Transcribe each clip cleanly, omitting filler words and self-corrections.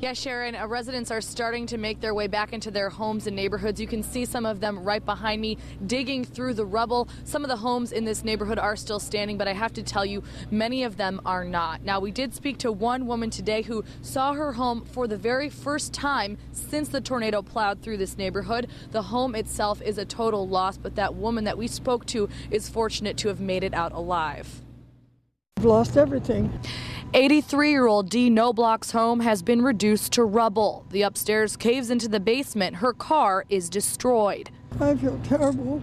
Yeah, Sharon, residents are starting to make their way back into their homes and neighborhoods. You can see some of them right behind me digging through the rubble. Some of the homes in this neighborhood are still standing, but I have to tell you, many of them are not. Now, we did speak to one woman today who saw her home for the very first time since the tornado plowed through this neighborhood. The home itself is a total loss, but that woman that we spoke to is fortunate to have made it out alive. I've lost everything. 83-year-old Dee Noblock's home has been reduced to rubble. The upstairs caves into the basement. Her car is destroyed. I feel terrible.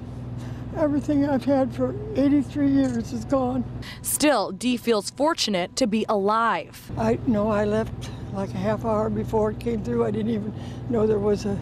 Everything I've had for 83 years is gone. Still, Dee feels fortunate to be alive. I left like a half hour before it came through. I didn't even know there was a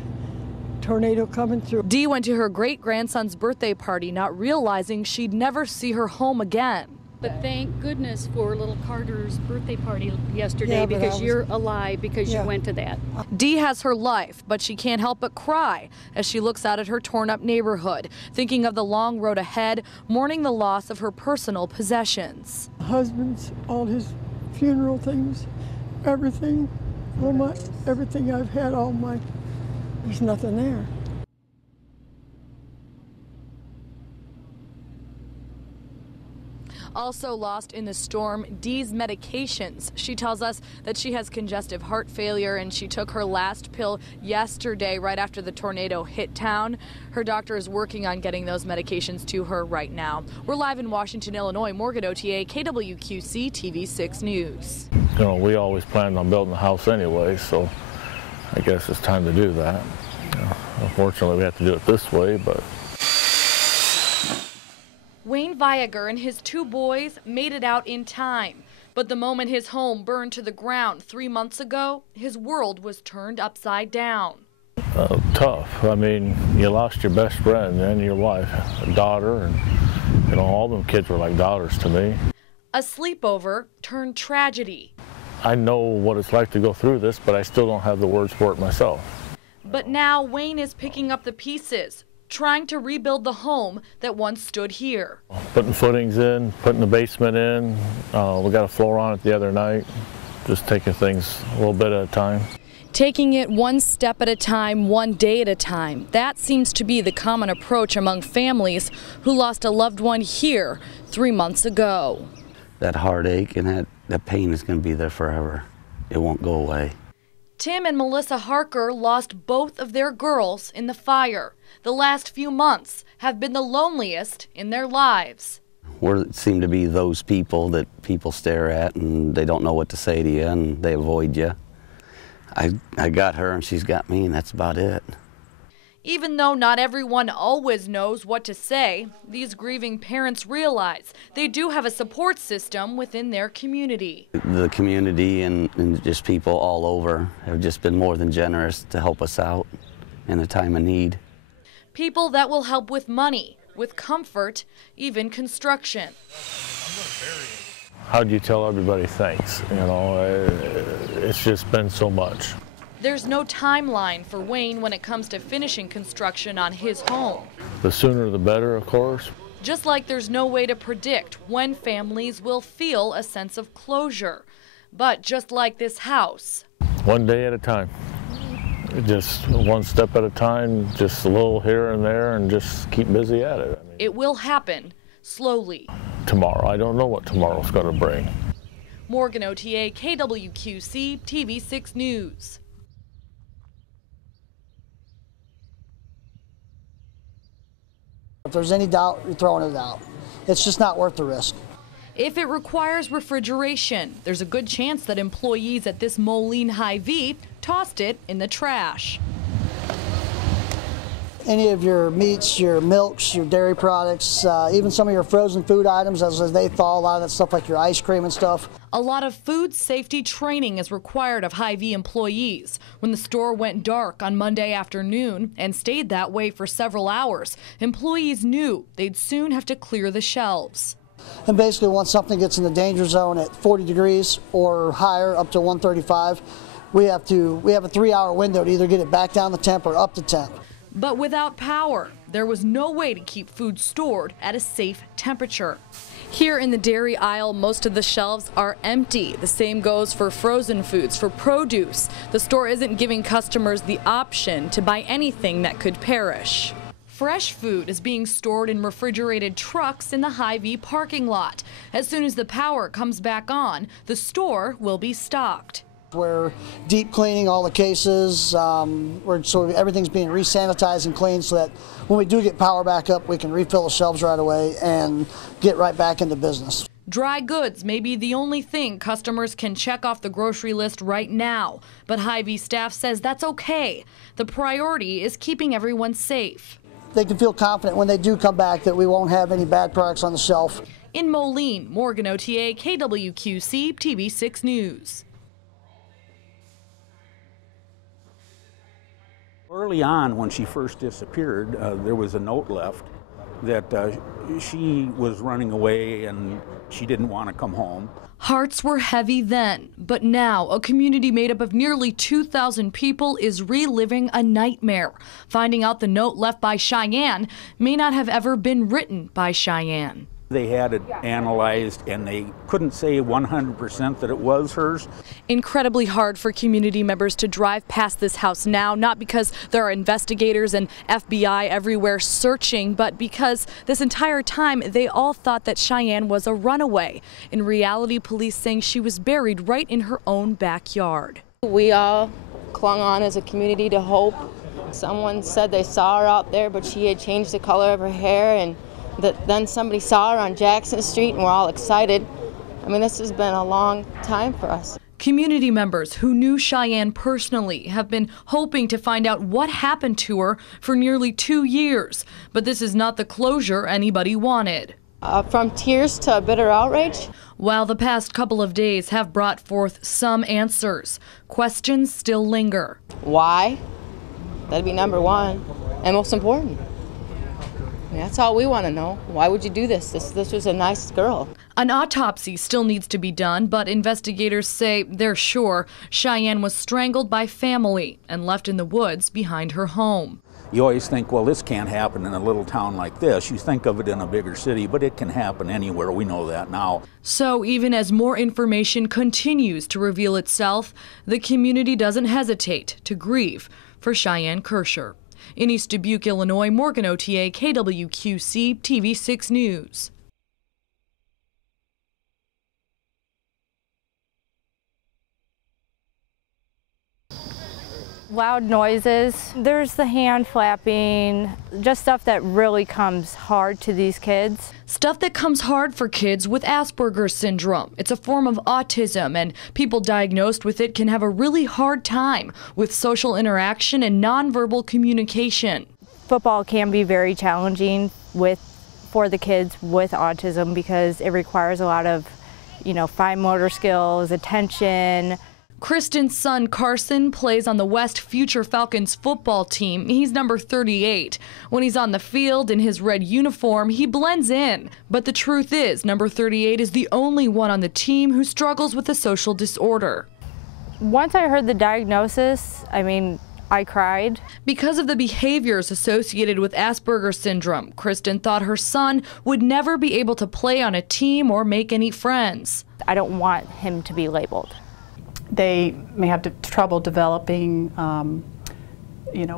tornado coming through. Dee went to her great-grandson's birthday party, not realizing she'd never see her home again. But thank goodness for little Carter's birthday party yesterday, because you're alive because you went to that. Dee has her life, but she can't help but cry as she looks out at her torn-up neighborhood, thinking of the long road ahead, mourning the loss of her personal possessions. Husband's, all his funeral things, everything, everything I've had, there's nothing there. Also lost in the storm, Dee's medications. She tells us that she has congestive heart failure and she took her last pill yesterday right after the tornado hit town. Her doctor is working on getting those medications to her right now. We're live in Washington, Illinois. Morgan Ottier, KWQC TV 6 News. You know, we always planned on building a house anyway, so I guess it's time to do that. Unfortunately, we have to do it this way, but Wayne Viager and his two boys made it out in time. But the moment his home burned to the ground 3 months ago, his world was turned upside down. Tough. I mean, you lost your best friend and your wife, a daughter, and all them kids were like daughters to me. A sleepover turned tragedy. I know what it's like to go through this, but I still don't have the words for it myself. But now Wayne is picking up the pieces, trying to rebuild the home that once stood here. Putting footings in, putting the basement in. We got a floor on it the other night. Just taking things a little bit at a time. Taking it one step at a time, one day at a time. That seems to be the common approach among families who lost a loved one here 3 months ago. That heartache and that pain is going to be there forever. It won't go away. Tim and Melissa Harker lost both of their girls in the fire. The last few months have been the loneliest in their lives. We seem to be those people that people stare at and they don't know what to say to you and they avoid you. I got her and she's got me, and that's about it. Even though not everyone always knows what to say, these grieving parents realize they do have a support system within their community. The community and just people all over have just been more than generous to help us out in a time of need. People that will help with money, with comfort, even construction. How do you tell everybody thanks? You know, it's just been so much. There's no timeline for Wayne when it comes to finishing construction on his home. The sooner the better, of course. Just like there's no way to predict when families will feel a sense of closure. But just like this house. One day at a time. Just one step at a time, just a little here and there, and just keep busy at it. It will happen slowly. Tomorrow, I don't know what tomorrow's going to bring. Morgan Ottier, KWQC TV 6 News. If there's any doubt, you're throwing it out. It's just not worth the risk. If it requires refrigeration, there's a good chance that employees at this Moline Hy-Vee tossed it in the trash. Any of your meats, your milks, your dairy products, even some of your frozen food items, as they thaw, a lot of that stuff like your ice cream and stuff. A lot of food safety training is required of Hy-Vee employees. When the store went dark on Monday afternoon and stayed that way for several hours, employees knew they'd soon have to clear the shelves. And basically, once something gets in the danger zone at 40 degrees or higher, up to 135, we have a 3-hour window to either get it back down the temp or up the temp. But without power, there was no way to keep food stored at a safe temperature. Here in the dairy aisle, most of the shelves are empty. The same goes for frozen foods, for produce. The store isn't giving customers the option to buy anything that could perish. Fresh food is being stored in refrigerated trucks in the Hy-Vee parking lot. As soon as the power comes back on, the store will be stocked. We're deep cleaning all the cases, so everything's being re-sanitized and cleaned so that when we do get power back up, we can refill the shelves right away and get right back into business. Dry goods may be the only thing customers can check off the grocery list right now, but Hy-Vee staff says that's okay. The priority is keeping everyone safe. They can feel confident when they do come back that we won't have any bad products on the shelf. In Moline, Morgan Ottier, KWQC, TV6 News. Early on, when she first disappeared, there was a note left that she was running away and she didn't want to come home. Hearts were heavy then, but now a community made up of nearly 2,000 people is reliving a nightmare. Finding out the note left by Cheyenne may not have ever been written by Cheyenne. They had it analyzed and they couldn't say 100% that it was hers. Incredibly hard for community members to drive past this house now, not because there are investigators and FBI everywhere searching, but because this entire time they all thought that Cheyenne was a runaway. In reality, police saying she was buried right in her own backyard. We all clung on as a community to hope. Someone said they saw her out there, but she had changed the color of her hair, and then somebody saw her on Jackson Street, and we're all excited. I mean, this has been a long time for us. Community members who knew Cheyenne personally have been hoping to find out what happened to her for nearly 2 years. But this is not the closure anybody wanted. From tears to bitter outrage. While the past couple of days have brought forth some answers, questions still linger. Why? That'd be number one, and most important. That's all we want to know. Why would you do this? This was a nice girl. An autopsy still needs to be done, but investigators say they're sure Cheyenne was strangled by family and left in the woods behind her home. You always think, well, this can't happen in a little town like this. You think of it in a bigger city, but it can happen anywhere. We know that now. So even as more information continues to reveal itself, the community doesn't hesitate to grieve for Cheyenne Kirscher. In East Dubuque, Illinois, Morgan Ottier, KWQC, TV6 News. Loud noises. There's the hand flapping, just stuff that really comes hard to these kids. Stuff that comes hard for kids with Asperger's syndrome. It's a form of autism, and people diagnosed with it can have a really hard time with social interaction and nonverbal communication. Football can be very challenging for the kids with autism because it requires a lot of, fine motor skills, attention. Kristen's son Carson plays on the West Future Falcons football team. He's number 38. When he's on the field in his red uniform, he blends in. But the truth is, number 38 is the only one on the team who struggles with a social disorder. Once I heard the diagnosis, I cried. Because of the behaviors associated with Asperger's syndrome, Kristen thought her son would never be able to play on a team or make any friends. I don't want him to be labeled. They may have trouble developing,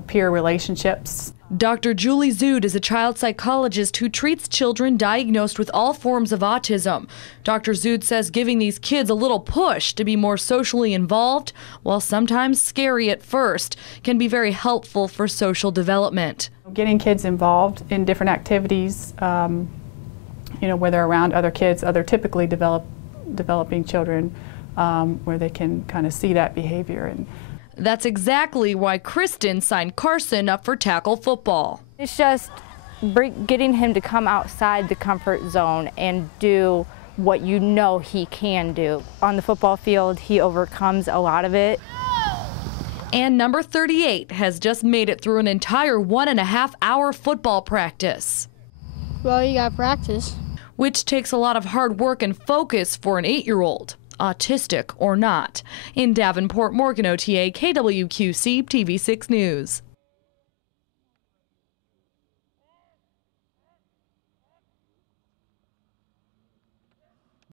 peer relationships. Dr. Julie Zood is a child psychologist who treats children diagnosed with all forms of autism. Dr. Zood says giving these kids a little push to be more socially involved, while sometimes scary at first, can be very helpful for social development. Getting kids involved in different activities, where they're around other kids, other typically developing children, where they can kind of see that behavior. That's exactly why Kristen signed Carson up for tackle football. It's just getting him to come outside the comfort zone and do what he can do. On the football field, he overcomes a lot of it. And number 38 has just made it through an entire 1.5-hour football practice. Well, you got practice. Which takes a lot of hard work and focus for an 8-year-old. Autistic or not. In Davenport, Morgan Ottier, KWQC, TV6 News.